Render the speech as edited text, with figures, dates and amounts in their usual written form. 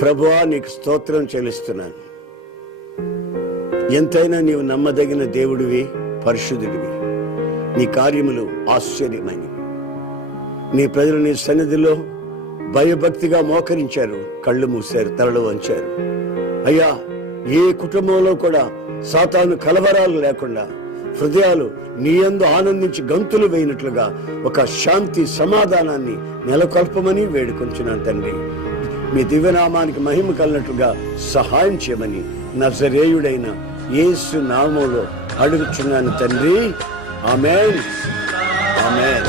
ప్రభువా, నీకు స్తోత్రం చెల్లిస్తున్నాను. ఎంతైనా నీవు నమ్మదగిన దేవుడివి, పరిశుద్ధుడివి. నీ కార్యములు ఆశ్చర్యమైనవి. నీ ప్రజలు నీ సన్నిధిలో భయభక్తిగా మోకరించారు, కళ్ళు మూశారు, తలలు వంచారు. అయ్యా, ఏ కుటుంబంలో కూడా సాతాను కలవరాలు లేకుండా హృదయాలు నీ యందు ఆనందించి గంతులు వేయినట్లుగా ఒక శాంతి సమాధానాన్ని నెలకొల్పమని వేడుకొంచున్నాను తండ్రి. మీ దివ్యనామానికి మహిమ కలిగినట్లుగా సహాయం చేయమని నజరేయుడైన యేసు నామములో అడుగుచున్నాను తండ్రి. ఆమేన్, ఆమేన్.